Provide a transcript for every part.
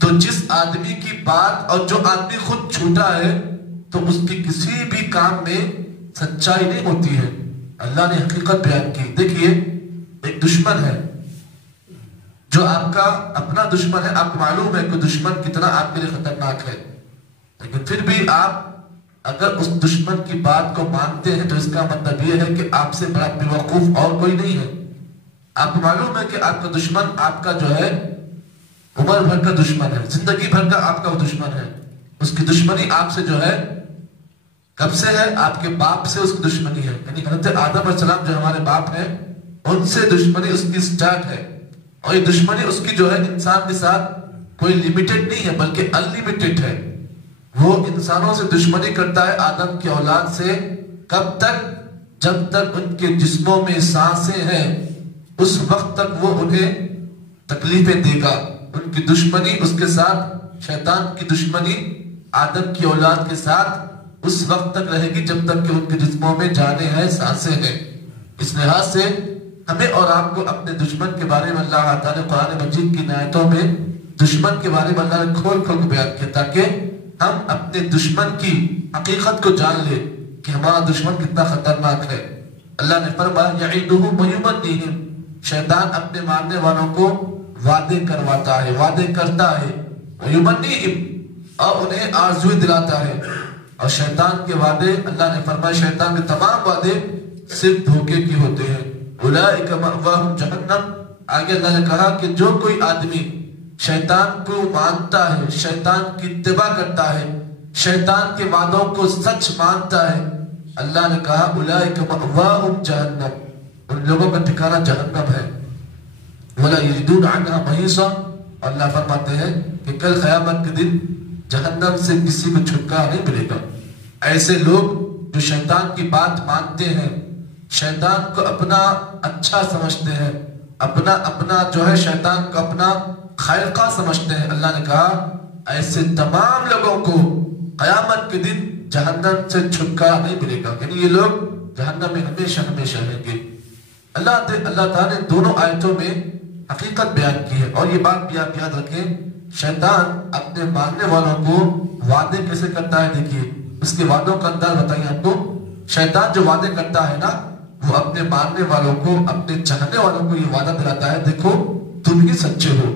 تو جس آدمی کی بات اور جو آدمی خود جھوٹا ہے تو اس کی کسی بھی کام میں سچائی نہیں ہوتی ہے. اللہ نے حقیقت بیان کی. دیکھیے ایک دشمن ہے جو آپ کا اپنا دشمن ہے. آپ کو معلوم ہے کہ دشمن کتنا آپ کے لیے خطرناک ہے, لیکن پھر بھی آپ اگر اس دشمن کی بات کو مانتے ہیں تو اس کا مطلب یہ ہے کہ آپ سے بڑا بیوقوف اور کوئی نہیں ہے. آپ کو معلوم ہے کہ آپ کا دشمن آپ کا جو ہے عمر بھر کا دشمن ہے, زندگی بھر کا آپ کا وہ دشمن ہے. اس کی دشمنی آپ سے جو ہے کب سے ہے؟ آپ کے باپ سے اس کی دشمنی ہے. یعنی حضرت آدم علیہ السلام جو ہمارے باپ ہیں ان سے دشمنی اس کی سٹارٹ ہے. اور یہ دشمنی اس کی جو ہے انسان کے ساتھ کوئی لیمیٹڈ نہیں ہے بلکہ انلیمیٹڈ ہے. وہ انسانوں سے دشمنی کرتا ہے آدم کی اولاد سے کب تک؟ جب تک ان کے جسموں میں سانسیں ہیں اس وقت تک وہ انہیں تکلیفیں دے گا. ان کی دشمنی اس کے ساتھ, شیطان کی دشمنی آدم کی اولاد کے ساتھ اس وقت تک رہے گی جب تک کہ ان کے جسموں میں جانیں ہیں, سانسیں ہیں. اس لحاظ سے ہمیں اور آپ کو اپنے دشمن کے بارے میں اللہ تعالیٰ نے قرآن مجید کی آیتوں میں دشمن کے بارے میں اللہ نے کھول کھول کے بیان کیا تاکہ ہم اپنے دشمن کی حقیقت کو جان لیں کہ ہمارا دشمن کتنا خطرناک ہے. اللہ نے فرمایا یعیدہم ویمنیہم, شیطان اپنے ماننے والوں کو وعدے کرواتا ہے, وعدے کرتا ہے, ویمنیہم, اور انہیں آرزویں دلاتا ہے. اور شیطان کے وعدے, اللہ نے فرمایا شیطان کے تمام وعدے صرف دھوکے کی ہوتے ہیں. اولئک مأواہم جہنم. آگے اللہ نے کہا کہ جو کوئی آدمی شیطان کو مانتا ہے, شیطان کی اتباع کرتا ہے, شیطان کے وعدوں کو سچ مانتا ہے, اللہ نے کہا اولئک مأواہم جہنم, ان لوگوں کا ٹھکانہ جہنم ہے. ولا یجدون عنہا محیصا. اللہ فرماتے ہیں کہ کل قیامت کے دن جہنم سے کسی کو چھٹکارا نہیں ملے گا. ایسے لوگ جو شیطان کی بات مانتے ہیں, شیطان کو اپنا اچھا سمجھتے ہیں, اپنا جو ہے شیطان کو اپنا خالقہ سمجھتے ہیں, اللہ نے کہا ایسے تمام لوگوں کو قیامت کے دن جہنم سے چھٹکارا نہیں ملے گا. یعنی یہ لوگ جہنم میں ہمیشہ ہمیشہ رہیں گے. اللہ تعالیٰ نے دونوں آیتوں میں حقیقت بیان کی ہے. اور یہ بات بھی آپ یاد رکھیں, شیطان اپنے ماننے والوں کو وعدے کیسے کرتا ہے. دیکھیے اس کے وعدوں کا انداز بتائیے آپ کو. شیطان جو وعدے کرتا ہے نا, وہ اپنے ماننے والوں کو, اپنے چاہنے والوں کو یہ وعدہ دلاتا ہے دیکھو تم ہی سچے ہو,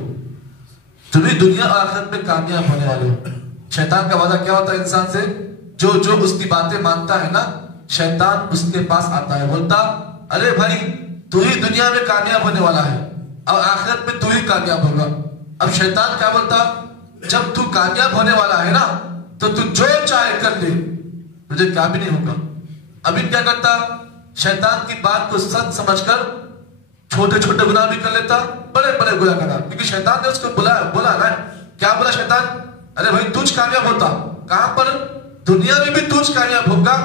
تم ہی دنیا اور آخرت میں کامیاب ہونے والے ہو. شیطان کا وعدہ کیا ہوتا ہے انسان سے؟ جو اس کی باتیں مانتا ہے نا, شیطان اس کے پاس آتا ہے, بولتا ارے بھائی تو ہی دنیا میں کامیاب ہونے والا ہے اور آخرت میں تو ہی کامیاب ہوگا. اب شیطان کیا بولتا, جب تو کامیاب ہونے والا ہے نا تو جو چاہے کر لے, مجھے کیا بھی نہیں ہوگا. ابھی کیا کرتا, شیطان کی بات کو سچ سمجھ کر چھوٹے چھوٹے گناہ بھی کر لیتا, بڑے بڑے گناہ کرنا, کیونکہ شیطان نے اس کو بولا نا. کیا بولا شیطان؟ ارے بھائی تجھ کامیاب ہوتا, کہاں پر؟ دنیا میں بھی تجھ کامیاب ہوگا,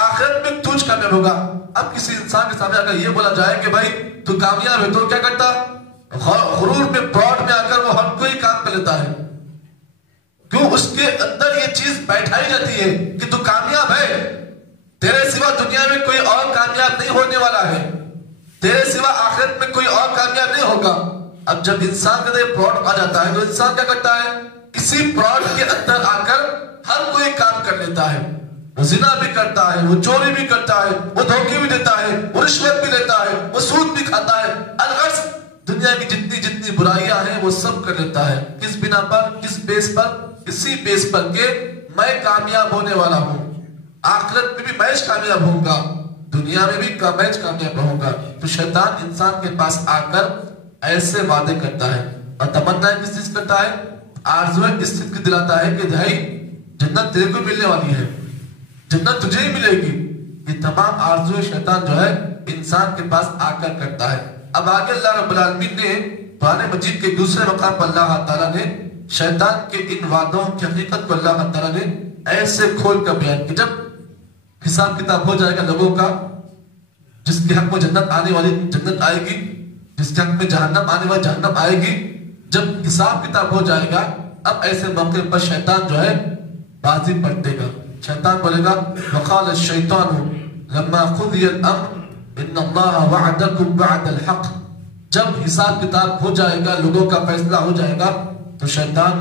آخرت میں تجھ کامیاب ہوگا. اب کسی انسان کے سامنے اگر یہ بولا جائے کہ بھائی تو کامیاب ہے, تو کیا کرتا؟ غرور میں, پراؤڈ میں آ کر وہ ہر کوئی کام کر لیتا ہے. کیوں؟ اس کے اندر یہ چیز بیٹھائی جاتی ہے کہ تو کامیاب ہے, تیرے سوا دنیا میں کوئی اور کامیاب نہیں ہونے والا ہے, تیرے سوا آخرت میں کوئی اور کامیاب نہیں ہوگا. اب جب انسان کے اندر پراؤڈ آ جاتا ہے تو انسان کیا کرتا ہے, اسی پراؤڈ کے اندر آ کر ہر کوئی کام کر لیتا ہے. وہ زنا بھی کرتا ہے, وہ چوری بھی کرتا ہے, وہ دھوکے بھی دیتا ہے, وہ رشوت بھی لیتا ہے, وہ سود بھی کھاتا ہے. الغرض دنیا کی جتنی برائیاں ہیں وہ سب کر لیتا ہے. کس بنا پر, کس بیس پر؟ اسی بیس پر کہ میں کامیاب ہونے والا ہوں, آخرت میں بھی میں کامیاب ہوں گا, دنیا میں بھی میں کامیاب ہوں گا. تو شیطان انسان کے پاس آ کر ایسے وعدے کرتا ہے اور تمنا کس چیز کرتا ہے, آرزویں اس چیز کی دلاتا ہے کہ بھائی جنت تیرے کو ملنے والی ہے, جنت تجھے ہی ملے گی. یہ تمام آرزویں شیطان جو ہے انسان کے پاس آ کر کرتا ہے. اب آگے اللہ رب العالمین نے قرآن مجید کے دوسرے مقام پر اللہ تعالیٰ نے شیطان کے ان وعدوں کی حقیقت کو اللہ تعالیٰ نے ایسے کھول کر بیان کہ جب حساب کتاب ہو جائے گا لوگوں کا, جس کے حق میں جنت آنے والی جنت آئے گی, جس کے حق میں جہنم آنے والی جہنم آئے گی, جب حساب کتاب ہو جائے گا اب ایسے موقع پر شیطان جو ہے بازی پلٹے گا. شیطان بولے گا وقال الشیطان لما قضی الامر ان اللہ وعدکم وعد الحق. جب حساب کتاب ہو جائے گا, لوگوں کا فیصلہ ہو جائے گا, تو شیطان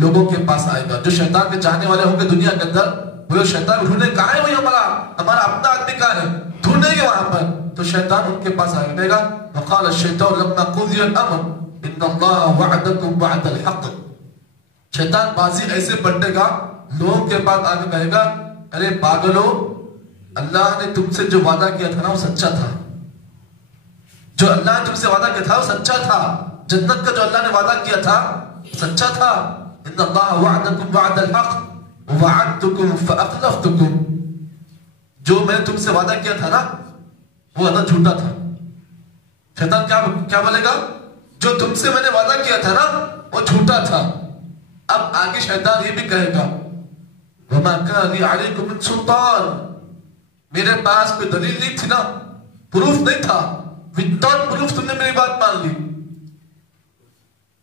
لوگوں کے پاس آئے گا. جو شیطان کے چاہنے والے ہوں گے دنیا کے اندر، وہ شیطان ڈھونڈے کہاں ہے، وہی ہمارا اپنا آدمی کہاں ہے، ڈھونڈیں گے وہاں پر. تو شیطان ان کے پاس آ کہے گا وقال الشیطان لما قضی الامر ان اللہ وعدکم وعد الحق. شیطان بازی ایسے پلٹے گا، لوگوں کے پاس آ کے کہے گا ارے پاگلو، اللہ نے تم سے جو وعدہ کیا تھا نا وہ سچا تھا. جو اللہ نے تم سے وعدہ کیا تھا وہ سچا تھا. جنت کا جو اللہ نے وعدہ کیا تھا سچا تھا. ان اللہ وعدکم وعد الحق ووعدتکم فاخلفتکم. جو میں نے تم سے وعدہ کیا تھا نا وہ وعدہ جھوٹا تھا. شیطان کیا بولے گا، جو تم سے میں نے وعدہ کیا تھا نا وہ جھوٹا تھا. اب آگے شیطان یہ بھی کہے گا وما کان لی علیکم من سلطان. میرے پاس کوئی دلیل نہیں تھی نا، پروف نہیں تھا، وداؤٹ پروف تم نے میری بات مان لی.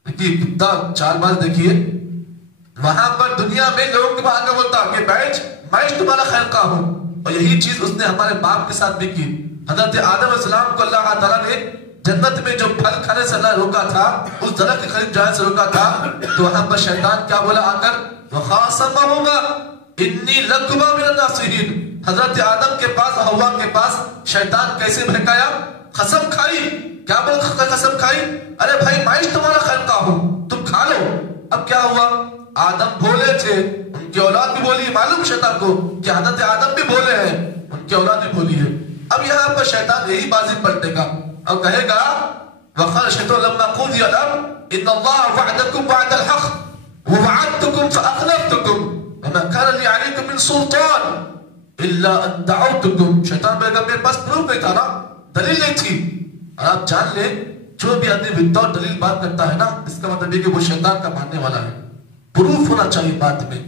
دیکھیے کتنا چال باز. دیکھیے وہاں پر دنیا میں لوگوں کے پاس آگے بولتا کہ میں تمہارا خیر خواہ ہوں. اور یہی چیز اس نے ہمارے باپ کے ساتھ بھی کی. حضرت آدم علیہ السلام کو اللہ تعالیٰ نے جنت میں جو پھل کھانے سے اللہ روکا تھا، اس درخت کے قریب جانے سے روکا تھا، تو وہاں پر شیطان کیا بولا آ کر وَخَاصَمَهُمَا إِنِّي لَكُمَا مِنَ النَّاصِحِينَ. حضرت آدم کے پاس، حوا کے پاس شیطان کیسے بہکایا، قسم کھائی. کیا بول قسم کھائی، ارے بھائی میں تمہارا خیر خواہ ہوں، تم کھا لو. اب کیا ہوا، آدم بولے تھے، ان کی اولاد بھی بولی. معلوم شیطان کو کہ حضرت آدم بھی بولے ہیں، ان کی اولاد بھی بولی ہے. اب یہاں پر شیطان یہی بازی پلٹے گا اور کہے گا وقال الشیطان لما قضی الامر ان اللہ وعدکم وعد الحق ووعدتکم فاخلفتکم وما کان لی علیکم من سلطان الا ان دعوتکم. شیطان بولے گا میرے پاس پروف نہیں تھا نا، دلیل نہیں تھی. اور آپ جان لیں جو بھی آدمی وداؤٹ دلیل بات کرتا ہے نا، اس کا مطلب یہ کہ وہ شیطان کا ماننے والا ہے. پروف ہونا چاہیے بات میں.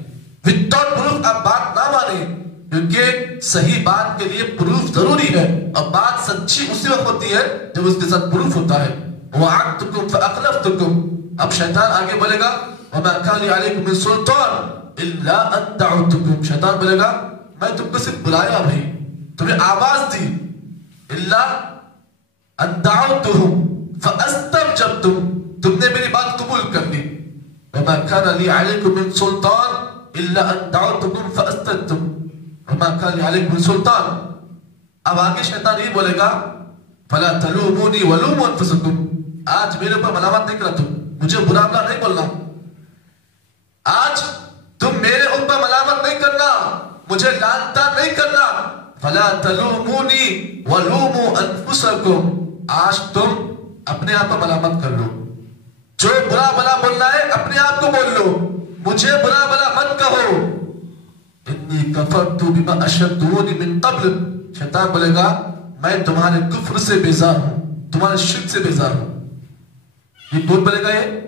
وداؤٹ پروف آپ بات نہ مانیں، کیونکہ صحیح بات کے لیے پروف ضروری ہے. اور بات سچی اسی وقت ہوتی ہے جب اس کے ساتھ پروف ہوتا ہے. وَعَدْتُكُمْ فَأَخْلَفْتُكُمْ. اب شیطان آگے بولے گا وَمَا كَانَ لِي عَلَيْكُمْ مِنْ سُلْطَانٍ إِلَّا أَنْ دَعَوْتُكُمْ. شیطان بولے گا میں تم کو صرف بلایا بھائی، تمہیں آواز دی. إِلَّا أَنْ دَعَوْتُهُمْ فَأَسْتَجَبْتُمْ. تم نے میری بات قبول کر لی. وَمَا كَانَ لِي عَلَيْكُمْ مِنْ سُلْطَانٍ إِلَّا أَنْ دَعَوْتُكُمْ فَأَسْتَجَبْتُمْ وَمَا كَانَ لِي عَلَيْكُمْ مِنْ سُلْطَانٍ. اب آگے شیطان یہ بولے گا فَلَا تَلُومُونِي وَلُومُوا أَنفُسَكُمْ. آج میرے اوپر ملامت نہیں کرا، تم مجھے برا بھلا نہیں بولنا. آج تم میرے اوپر ملامت نہیں کرنا، مجھے لانتا نہیں کرنا. فَلَا تَلُومُونِي وَلُومُوا أَنفُسَكُمْ. آج تم اپنے آپ پر ملامت کر لو. جو برا بھلا بولنا ہے اپنے آپ کو بول لو، مجھے برا بھلا مت کہو. انی کفرت بما اشرکتمونی من قبل. شیطان بولے گا میں تمہارے کفر سے بیزار ہوں، تمہارے شرک سے بیزار ہوں. یہ کون بولے گا، یہ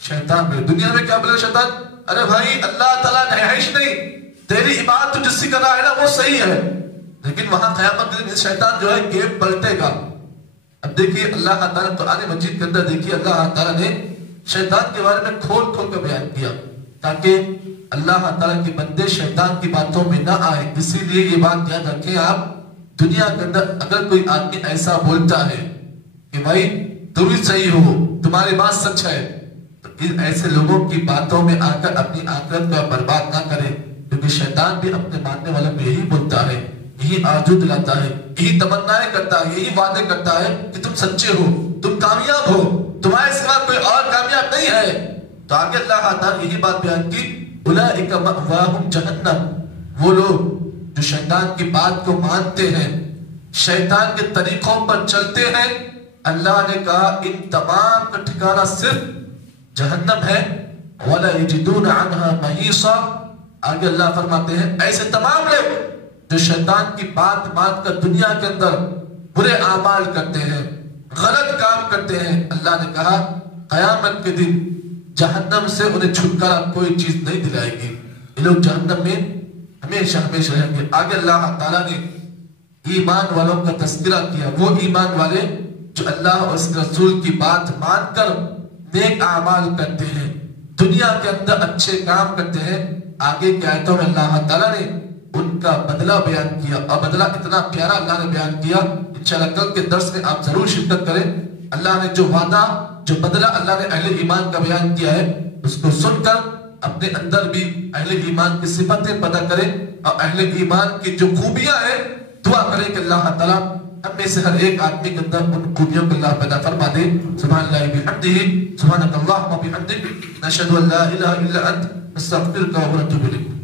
شیطان بولے. دنیا میں کیا بولے شیطان، ارے بھائی اللہ تعالیٰ نہائش نہیں، تیری عبادت تو جس سے کر رہا ہے نا وہ صحیح ہے. لیکن وہاں قیامت کے دن شیطان جو ہے گیم پلٹے گا. اب دیکھیے اللہ تعالیٰ قرآن مجید کے اندر دیکھیے اللہ تعالیٰ نے شیطان کے بارے میں کھول کھول کر بیان کیا تاکہ اللہ تعالیٰ کے بندے شیطان کی باتوں میں نہ آئے. اسی لیے یہ بات یاد رکھیں آپ، دنیا کے اندر اگر کوئی آدمی ایسا بولتا ہے کہ بھائی تم ہی صحیح ہو، تمہاری بات سچ ہے، تو ان ایسے لوگوں کی باتوں میں آ کر اپنی آخرت کو برباد نہ کرے. کیونکہ شیطان بھی اپنے ماننے والوں کو یہی بولتا ہے، یہی آرزو دلاتا ہے، یہی تمنائیں کرتا ہے، یہی وعدے کرتا ہے کہ تم سچے ہو، تم کامیاب ہو، تمہارے سوا کوئی اور کامیاب نہیں ہے. تو آگے اللہ تعالیٰ یہی بات بیان کی اولئک مأواہم جہنم. وہ لوگ جو شیطان کی بات کو مانتے ہیں، شیطان کے طریقوں پر چلتے ہیں، اللہ نے کہا ان تمام کا ٹھکانہ صرف جہنم ہے. وَلَا يَجِدُونَ عَنْهَا مَحِيصًا. آگے اللہ فرماتے ہیں ایسے تمام لوگ جو شیطان کی بات مان کر دنیا کے اندر برے اعمال کرتے ہیں، غلط کام کرتے ہیں، اللہ نے کہا قیامت کے دن جہنم سے انہیں چھٹکارا کوئی چیز نہیں دلائے گی. یہ لوگ جہنم میں ہمیشہ ہمیشہ رہیں گے. آگے اللہ تعالیٰ نے ایمان والوں کا تذکرہ کیا، وہ ایمان والے جو اللہ اور اس کے رسول کی بات مان کر نیک اعمال کرتے ہیں، دنیا کے اندر اچھے کام کرتے ہیں. آگے کی آیتوں میں اللہ تعالیٰ نے ان کا بدلہ بیان کیا، اور بدلہ اتنا پیارا اللہ نے بیان کیا. انشاءاللہ کل کے درس میں آپ ضرور شرکت کریں. اللہ نے جو وعدہ، جو بدلہ اللہ نے اہل ایمان کا بیان کیا ہے، اس کو سن کر اپنے اندر بھی اہل ایمان کی صفتیں پیدا کریں اور اہل ایمان کی جو خوبیاں ہیں دعا کریں کہ اللہ تعالیٰ ہم میں سے ہر ایک آدمی کے اندر ان خوبیوں کو اللہ پیدا فرما دے. سبحان اللہ بحمدہ سبحانک اللہم وبحمدک نشہد ان لا الہ الا انت نستغفرک ونتوب الیک.